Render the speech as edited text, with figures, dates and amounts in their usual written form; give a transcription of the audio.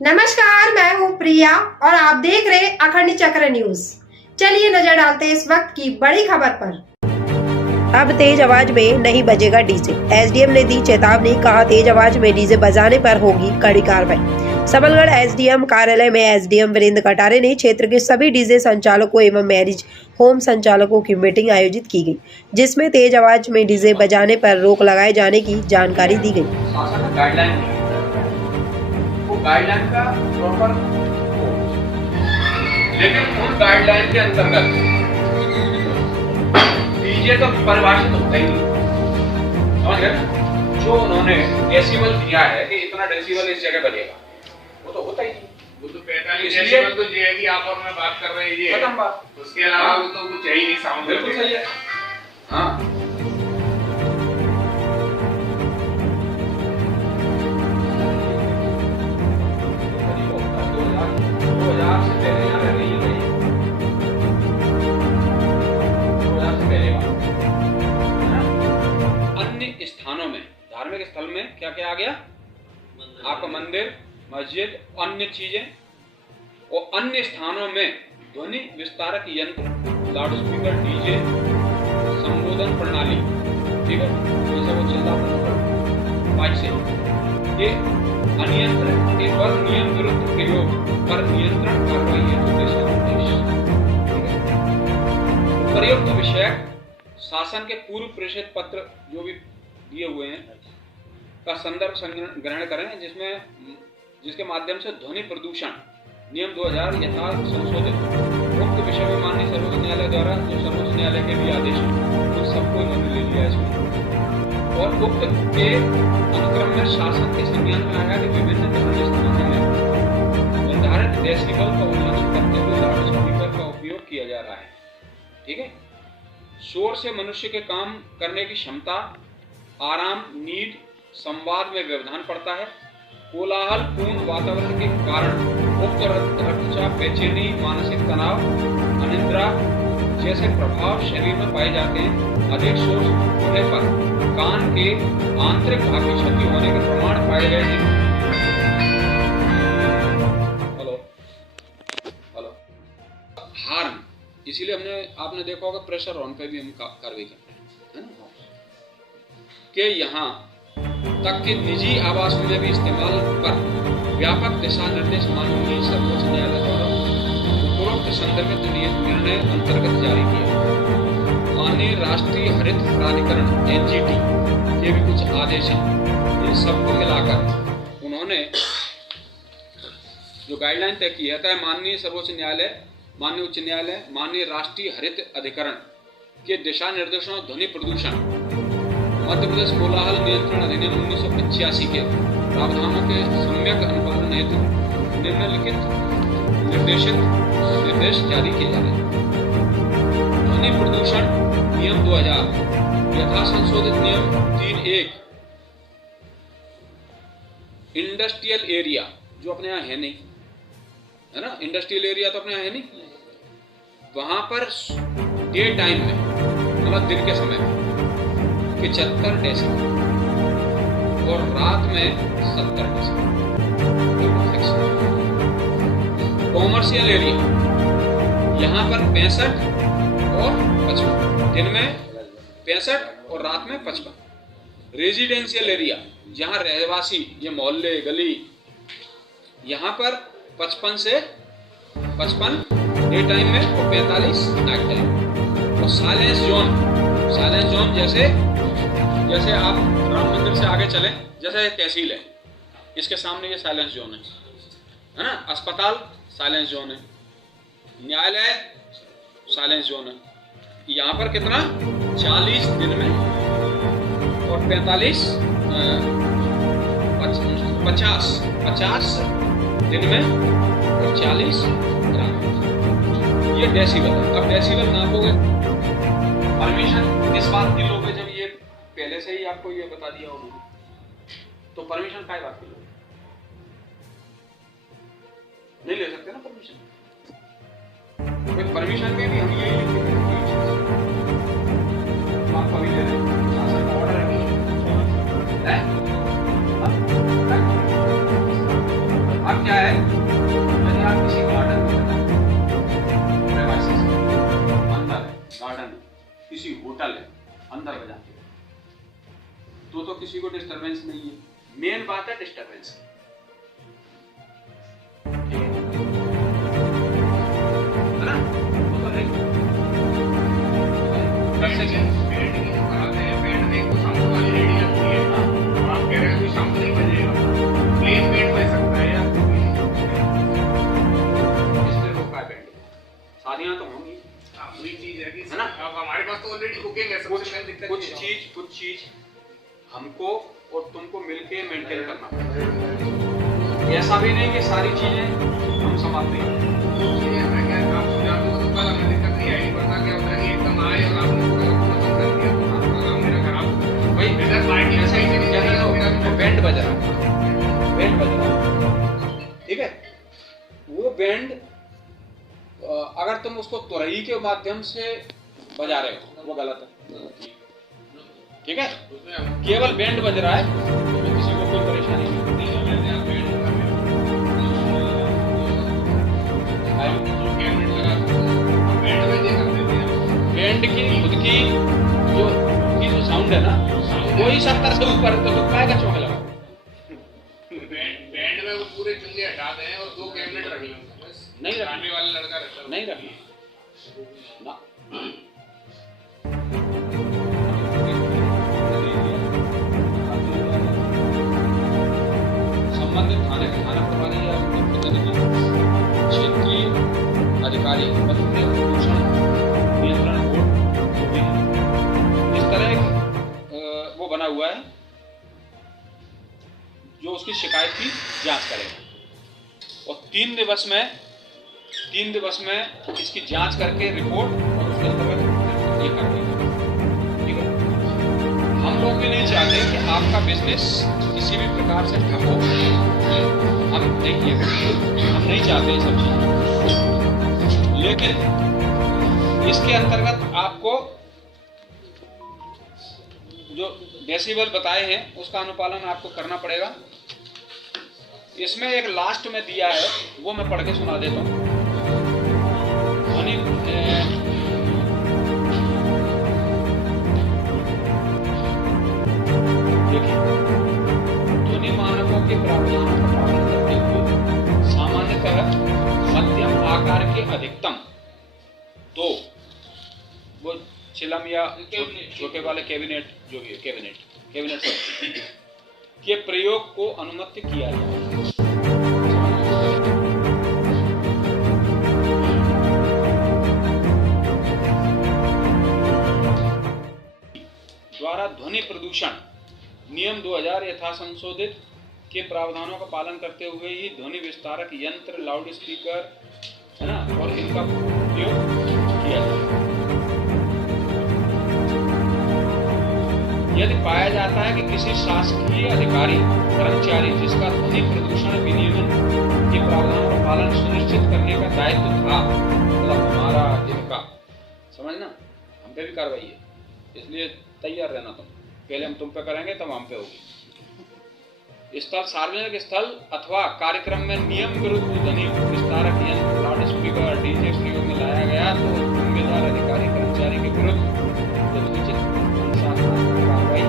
नमस्कार, मैं हूँ प्रिया और आप देख रहे अखंड चक्र न्यूज। चलिए नजर डालते हैं इस वक्त की बड़ी खबर पर। अब तेज आवाज में नहीं बजेगा डीजे, एसडीएम ने दी चेतावनी। कहा तेज आवाज में डीजे बजाने पर होगी कड़ी कार्रवाई। सबलगढ़ एसडीएम कार्यालय में एसडीएम वीरेंद्र कटारे ने क्षेत्र के सभी डीजे संचालकों एवं मैरिज होम संचालकों की मीटिंग आयोजित की गई, जिसमें तेज आवाज में डीजे बजाने पर रोक लगाए जाने की जानकारी दी गई। गाइडलाइन का प्रॉपर हो, लेकिन उन गाइडलाइन के अंतर्गत डीजे तो परिभाषित होता ही नहीं, समझ गए? जो उन्होंने डेसिबल दिया है कि इतना डेसिबल इस जगह बजेगा, वो तो होता ही नहीं। वो तो 45 डेसिबल तो ये है कि आप और मैं बात कर रहे हैं, ये खत्म बात। उसके अलावा वो तो कुछ है ही नहीं साउंड। बिल्कुल सही है। हाँ, अन्य स्थानों में, धार्मिक स्थल में क्या क्या आ गया? आपका मंदिर, मस्जिद, अन्य चीजें, और अन्य स्थानों में ध्वनि विस्तारक यंत्र, लाउडस्पीकर, डीजे, संबोधन प्रणाली, ठीक है, जैसे वो चिल्लाता माइक से, ये अनियंत्रित एवं नियम विरुद्ध प्रयोग पर नियंत्रण कार्रवाई हेतु दिशा निर्देश, प्रयुक्त विषय शासन के पूर्व प्रेषित पत्र जो भी दिए हुए हैं का संदर्भ ग्रहण करें, जिसके माध्यम से ध्वनि प्रदूषण नियम 2000 यथा संशोधित उक्त विषय में माननीय सर्वोच्च न्यायालय द्वारा जो सर्वोच्च न्यायालय के भी आदेश तो सबको इन्होंने ले लिया इसमें, और उक्त के अनुक्रम में शासन के संज्ञान में आया कि विभिन्न धार्मिक स्थानों में निर्धारित डेसिबल का उल्लंघन करते हुए लाउडस्पीकर का उपयोग किया जा रहा है। ठीक है, शोर से मनुष्य के काम करने की क्षमता, आराम, नींद, संवाद में व्यवधान पड़ता है। कोलाहल पूर्ण वातावरण के कारण उक्त रक्तचाप, बेचैनी, मानसिक तनाव, अनिद्रा जैसे प्रभाव शरीर में पाए जाते हैं। अधिक शोर होने पर कान के आंतरिक भाग की क्षति होने के प्रमाण पाए गए हैं। हेलो, हार्म, इसीलिए आपने देखा होगा प्रेशर ऑन पे भी हम कार्रवाई करते हैं, है ना, कि यहाँ तक कि निजी आवासों में भी इस्तेमाल पर व्यापक दिशा निर्देश माननीय सर्वोच्च न्यायालय द्वारा उपरोक्त संदर्भित निर्णय अंतर्गत जारी किया। माननीय राष्ट्रीय हरित प्राधिकरण एनजीटी के भी कुछ आदेश हैं। इन सबको मिलाकर उन्होंने जो गाइडलाइन तय की है, माननीय सर्वोच्च न्यायालय, माननीय उच्च न्यायालय, माननीय राष्ट्रीय हरित अधिकरण के दिशा निर्देशों ध्वनि प्रदूषण मध्य प्रदेश कोलाहल नियंत्रण अधिनियम 1985 के प्रावधानों के सम्यक अनुपालन हेतु निम्नलिखित निर्देश जारी किए जा रहे हैं। ध्वनि प्रदूषण नियम 2000 यथा संशोधित नियम 3(1) इंडस्ट्रियल एरिया, जो अपने यहाँ है नहीं, है ना, इंडस्ट्रियल एरिया तो अपने यहाँ है नहीं, वहां पर डे टाइम में, मतलब दिन के समय में 75 डेसिबल और रात में 70 डेसिबल। कॉमर्शियल एरिया यहाँ पर 65 और 55, दिन में 65 और रात में 55। रेजिडेंशियल एरिया जहाँ रहवासी, ये मोहल्ले, गली, यहाँ पर 55 से 55 डे टाइम में और 45 नाइट टाइम। और साइलेंस जोन जैसे आप राम मंदिर से आगे चलें, जैसे तहसील है, इसके सामने ये साइलेंस जोन है ना, अस्पताल साइलेंस जोन है, न्यायालय साइलेंस जोन है। यहाँ पर कितना 40 दिन में और 50 दिन में और 40 रात में। ये डेसिबल है। अब डेसिबल नापोगे, परमिशन किस बात की लोगे? जब ये पहले से ही आपको ये बता दिया होगा, तो परमिशन काय बात की लोगे? नहीं ले सकते ना परमिशन। परमिशन में भी हम ये आप कभी ले रहे शासन का ऑर्डर है, अब क्या है, यदि आप किसी गार्डन में अंदर है, गार्डन है, किसी होटल है, अंदर बजाते हो तो किसी को डिस्टरबेंस नहीं है। मेन बात है डिस्टरबेंस। है ना? वो तो है। बैंड की जो कराते हैं, बैंड में एक साउंड वाली रेडी लगती है। आप कह रहे हो कि साउंड नहीं बजेगा, प्लेन बैंड बज सकता है यार। इसलिए रोका है बैंड। शादियां तो होंगी, वही चीज है कि है ना? अब हमारे पास तो ऑलरेडी बुकिंग है, सबसे मेन दिक्कत कुछ ये है। चीज हमको और तुमको मिलके मेंटेन करना पड़ेगा। ऐसा भी नहीं कि सारी चीजें हम संभालते हैं। मैं क्या आप समझा दो तो कल हमें दिक्कत नहीं आएगी, वरना क्या होता है कि एकदम आए और आपने पूरा खत्म कर दिया तो आपका काम मेरा खराब। भाई इधर पार्टी में सही से नहीं चल रहा तो मेरा भी बैंड बज रहा है, बैंड बज रहा है, ठीक है। वो बैंड अगर तुम उसको तुरही के माध्यम से बजा रहे हो वो गलत है, ठीक है। केवल बैंड बज रहा है तो किसी को कोई परेशानी नहीं। बैंड की खुद की जो साउंड है ना, वही 70 से ऊपर तो काय का चौके लगा। बैंड में वो पूरे चुंगे हटा दें और 2 कैबिनेट रख लें, नहीं रखना, सामने वाला लड़का रहता है नहीं रखना ना। संबंधित थाना प्रभारी या उनके प्रतिनिधि, क्षेत्रीय अधिकारी, प्रदूषण नियंत्रण बोर्ड जो भी है, इस तरह वो बना हुआ है जो उसकी शिकायत की जांच करेगा और 3 दिवस में इसकी जांच करके रिपोर्ट और उसके अंतर्गत ये कर देगा, ठीक है। हम लोग भी नहीं चाहते कि आपका बिजनेस किसी भी प्रकार से ठप हो, हम नहीं चाहते ये सब चीजें, लेकिन इसके अंतर्गत आपको जो डेसिबल बताए हैं उसका अनुपालन आपको करना पड़ेगा। इसमें एक लास्ट में दिया है, वो मैं पढ़ के सुना देता हूँ। ध्वनि मानकों के प्रावधानों का पालन करते हुए सामान्यतः मध्यम आकार के अधिकतम 2 वो चिलम या छोटे वाले कैबिनेट जो भी है, कैबिनेट के प्रयोग को अनुमति किया जाए। द्वारा ध्वनि प्रदूषण नियम 2000 यथा संशोधित के प्रावधानों का पालन करते हुए ही ध्वनि विस्तारक यंत्र, लाउड स्पीकर, है ना, और इनका उपयोग किया जाए। यदि पाया जाता है कि किसी शासकीय अधिकारी, कर्मचारी जिसका ध्वनि प्रदूषण विनियमन के प्रावधानों का पालन सुनिश्चित करने का दायित्व था, मतलब हमारा जिनका, समझना, हम पे भी कार्रवाई है, इसलिए तैयार रहना तुम। पहले हम तुम पे करेंगे तब हम पे होगी। स्थल, सार्वजनिक स्थल अथवा कार्यक्रम में नियम विरुद्ध ध्वनि विस्तारक यंत्र, लाउड स्पीकर, डीजे प्रयोग में लाया गया तो जिम्मेदार अधिकारी कर्मचारी के विरुद्ध यथोचित अनुशासनात्मक कार्रवाई